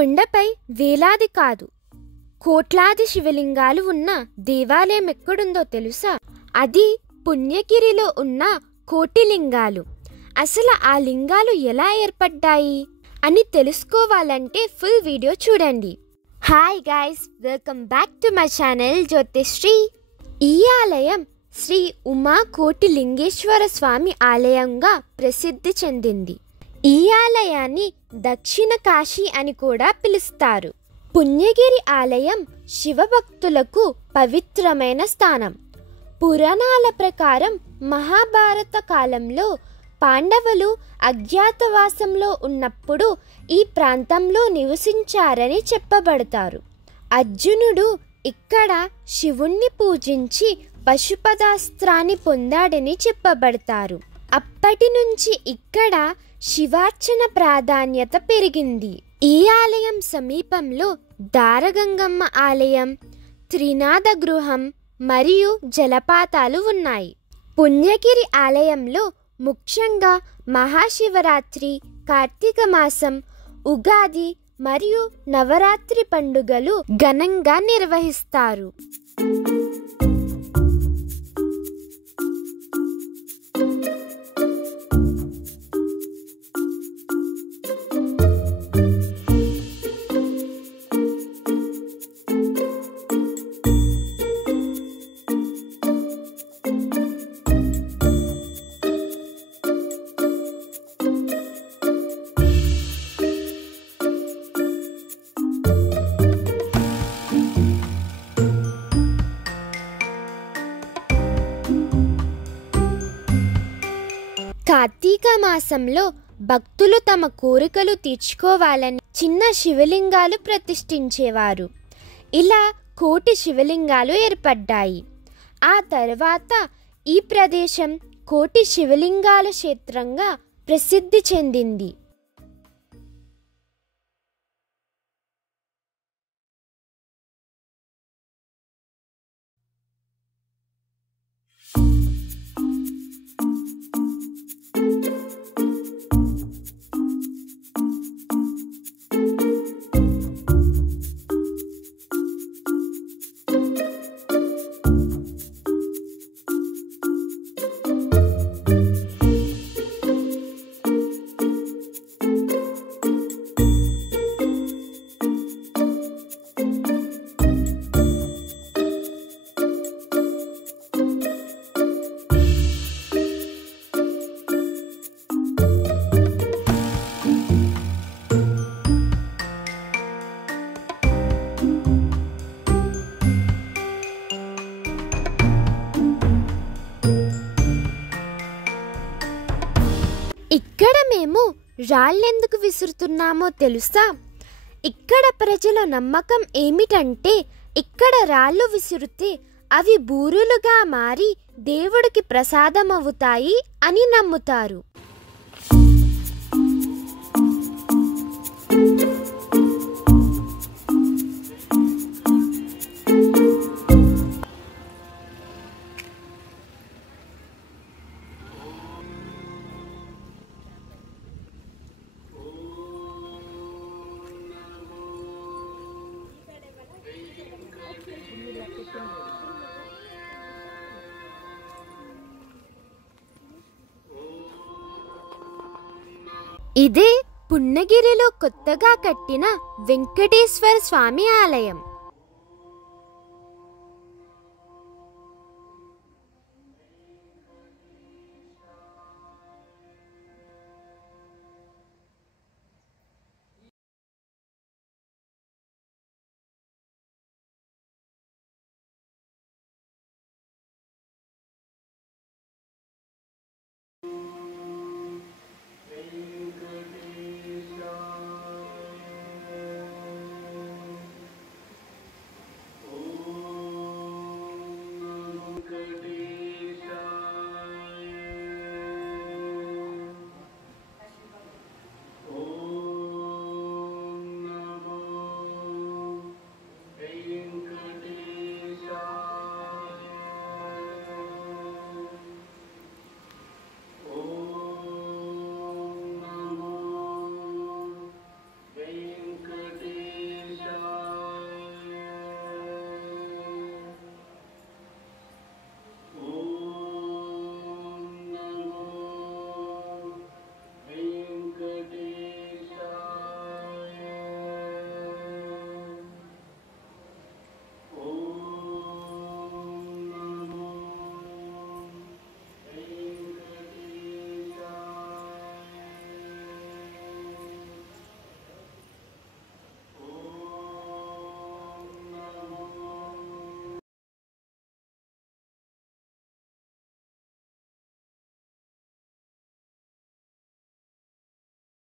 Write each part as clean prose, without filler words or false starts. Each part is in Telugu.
కొండపై వేలాది కాదు కోట్లాది శివలింగాలు ఉన్న దేవాలయం ఎక్కడుందో తెలుసా? అది పుణ్యగిరిలో ఉన్న కోటి లింగాలు. అసలు ఆ లింగాలు ఎలా ఏర్పడ్డాయి అని తెలుసుకోవాలంటే ఫుల్ వీడియో చూడండి. Hi guys, welcome back to my channel Jyothisri. ఈ ఆలయం శ్రీ ఉమా కోటి లింగేశ్వర స్వామి ఆలయంగా ప్రసిద్ధి చెందింది. ఈ ఆలయాన్ని దక్షిణ కాశీ అని కూడా పిలుస్తారు. పుణ్యగిరి ఆలయం శివభక్తులకు పవిత్రమైన స్థానం. పురాణాల ప్రకారం మహాభారత కాలంలో పాండవులు అజ్ఞాతవాసంలో ఉన్నప్పుడు ఈ ప్రాంతంలో నివసించారని చెప్పబడతారు. అర్జునుడు ఇక్కడ శివుణ్ణి పూజించి పశుపదాస్త్రాన్ని పొందాడని చెప్పబడతారు. అప్పటి నుంచి ఇక్కడ శివార్చన ప్రాధాన్యత పెరిగింది. ఈ ఆలయం సమీపంలో దారగంగమ్మ ఆలయం, త్రినాథ గృహం మరియు జలపాతాలు ఉన్నాయి. పుణ్యగిరి ఆలయంలో ముఖ్యంగా మహాశివరాత్రి, కార్తీక మాసం, ఉగాది మరియు నవరాత్రి పండుగలు ఘనంగా నిర్వహిస్తారు. కార్తీక మాసంలో భక్తులు తమ కోరికలు తీర్చుకోవాలని చిన్న శివలింగాలు ప్రతిష్ఠించేవారు. ఇలా కోటి శివలింగాలు ఏర్పడ్డాయి. ఆ తర్వాత ఈ ప్రదేశం కోటి శివలింగాల క్షేత్రంగా ప్రసిద్ధి చెందింది. ఇక్కడ మేము రాళ్ళెందుకు విసురుతున్నామో తెలుసా? ఇక్కడ ప్రజల నమ్మకం ఏమిటంటే ఇక్కడ రాళ్ళు విసిరితే అవి బూరులుగా మారి దేవుడికి ప్రసాదమవుతాయి అని నమ్ముతారు. ఇదే పుణ్యగిరిలో కొత్తగా కట్టిన వెంకటేశ్వర స్వామి ఆలయం.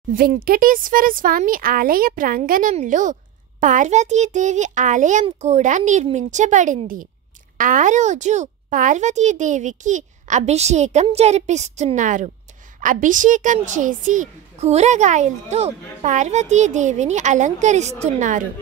వెంకటేశ్వర స్వామి ఆలయ ప్రాంగణంలో పార్వతీదేవి ఆలయం కూడా నిర్మించబడింది. ఆ రోజు పార్వతీదేవికి అభిషేకం జరిపిస్తున్నారు. అభిషేకం చేసి కూరగాయలతో పార్వతీదేవిని అలంకరిస్తున్నారు.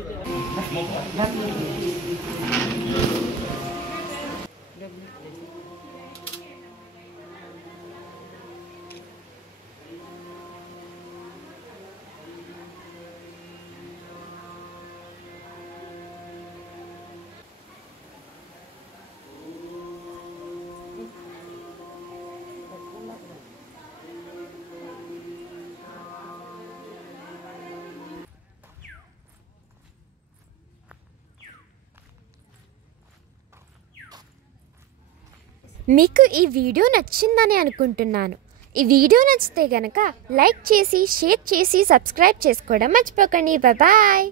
మీకు ఈ వీడియో నచ్చిందని అనుకుంటున్నాను. ఈ వీడియో నచ్చితే గనక లైక్ చేసి, షేర్ చేసి, సబ్స్క్రైబ్ చేసుకోవడం మర్చిపోకండి. బాయ్.